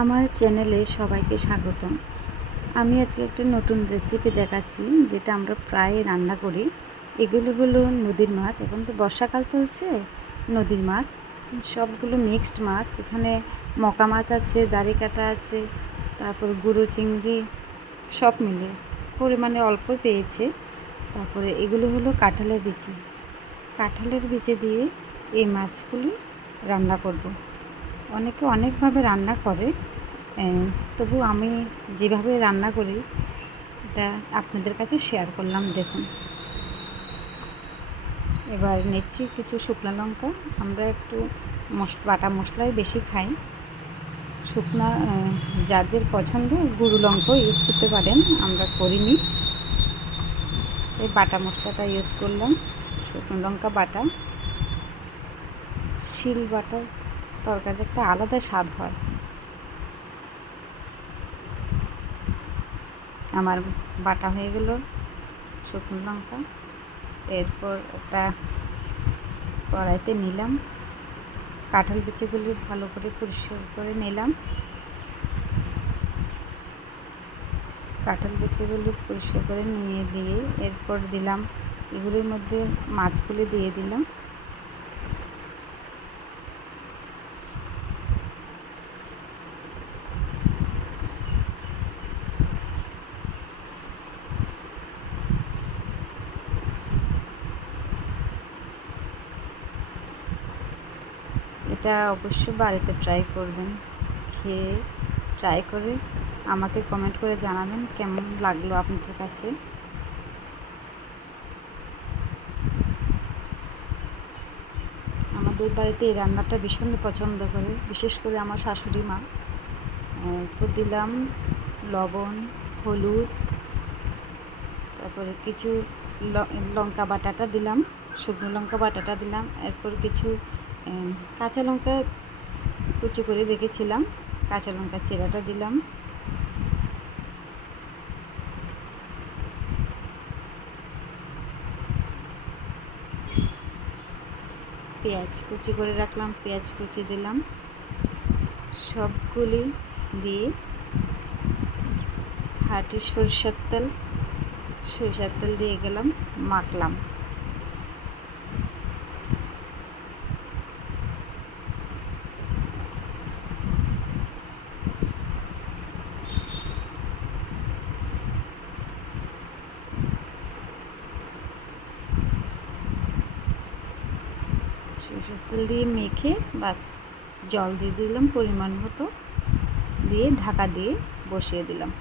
আমার চ্যানেলে সবাইকে স্বাগতম। আমি আজকে একটা নতুন রেসিপি দেখাচ্ছি, যেটা আমরা প্রায় রান্না করি। এগুলো হলো নদীর মাছ। এখন তো বর্ষাকাল চলছে, নদীর মাছ সবগুলো মিক্সড মাছ। এখানে মকা মাছ আছে, দাড়ি কাটা আছে, তারপর গুঁড়ো চিংড়ি, সব মিলে পরিমাণে অল্প পেয়েছে। তারপরে এগুলো হলো কাঁঠালের বিচি। কাঁঠালের বিচি দিয়ে এই মাছগুলি রান্না করব। অনেকে অনেকভাবে রান্না করে, তবু আমি যেভাবে রান্না করি এটা আপনাদের কাছে শেয়ার করলাম। দেখুন, এবার নিচ্ছি কিছু শুকনো লঙ্কা। আমরা একটু বাটা মশলাই বেশি খাই। শুকনা যাদের পছন্দ গুঁড়ো লঙ্কাও ইউজ করতে পারেন, আমরা করিনি। এই বাটা মশলাটা ইউজ করলাম। শুকনো লঙ্কা বাটা, শিল বাটার তরকারি একটা আলাদা স্বাদ হয়। আমার বাটা হয়ে গেল শুকনো লঙ্কা। এরপর একটা কড়াইতে নিলাম, কাঁঠাল বিচিগুলি ভালো করে পরিষ্কার করে নিলাম। কাঁঠাল বিচিগুলি পরিষ্কার করে নিয়ে দিয়ে এরপর দিলাম এগুলির মধ্যে মাছগুলি দিয়ে দিলাম। এটা অবশ্যই বাড়িতে ট্রাই করবেন। খেয়ে ট্রাই করে আমাকে কমেন্ট করে জানাবেন কেমন লাগলো আপনাদের কাছে। আমাদের বাড়িতে এই রান্নাটা ভীষণ পছন্দ করে, বিশেষ করে আমার শাশুড়ি মা। তো দিলাম লবণ, হলুদ, তারপরে কিছু লঙ্কা বাটাটা দিলাম, শুকনো লঙ্কা বাটাটা দিলাম। এরপর কিছু কাঁচা লঙ্কা কুচি করে রেখেছিলাম, কাঁচা লঙ্কা চিরাটা দিলাম। পেঁয়াজ কুচি করে রাখলাম, পেঁয়াজ কুচি দিলাম। সবগুলি দিয়ে খাঁটি সরিষার তেল দিয়ে গেলাম, মাখলাম। সরিষার তেল দিয়ে মেখে বাস জল দিয়ে দিলাম পরিমাণ মতো, দিয়ে ঢাকা দিয়ে বসিয়ে দিলাম।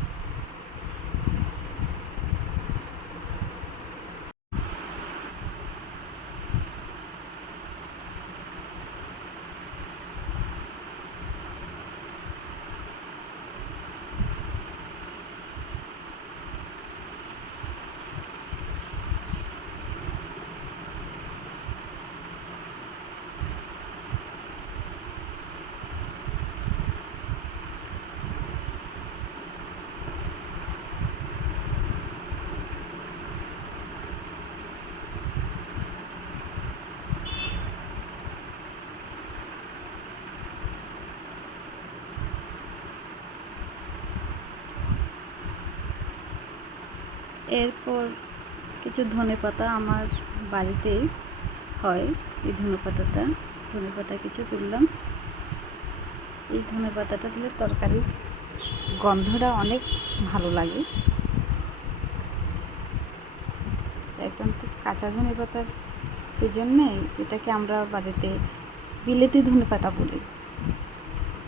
এরপর কিছু ধনেপাতা আমার বাড়িতে হয়, এই ধনেপাতা কিছু তুললাম। এই ধনেপাতাটা দিলে তরকারির গন্ধটা অনেক ভালো লাগে। এখন তো কাঁচা ধনেপাতার সিজন নেই, এটাকে আমরা বাড়িতে বিলেতি ধনেপাতা বলি।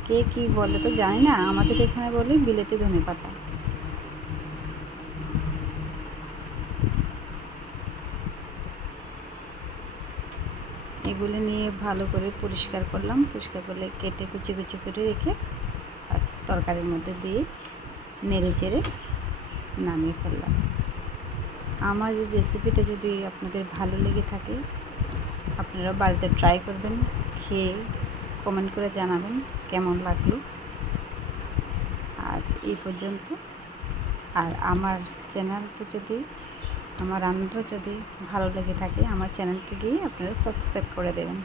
কে কী বলে তো জানি না, আমাদের এখানে বলে বিলেতি ধনেপাতা। এগুলো নিয়ে ভালো করে পরিষ্কার করলাম, পরিষ্কার করলে কেটে কুচি কুচি করে রেখে তরকারির মধ্যে দিয়ে নেড়ে চেড়ে নামিয়ে ফেললাম। আমার এই রেসিপিটা যদি আপনাদের ভালো লেগে থাকে, আপনারা বাড়িতে ট্রাই করবেন, খেয়ে কমেন্ট করে জানাবেন কেমন লাগলো। আজ এই পর্যন্ত। আর আমার চ্যানেলটা যদি, আমার রান্নাটা যদি ভালো লেগে থাকে, আমার চ্যানেলটি গিয়ে আপনারা সাবস্ক্রাইব করে দেবেন।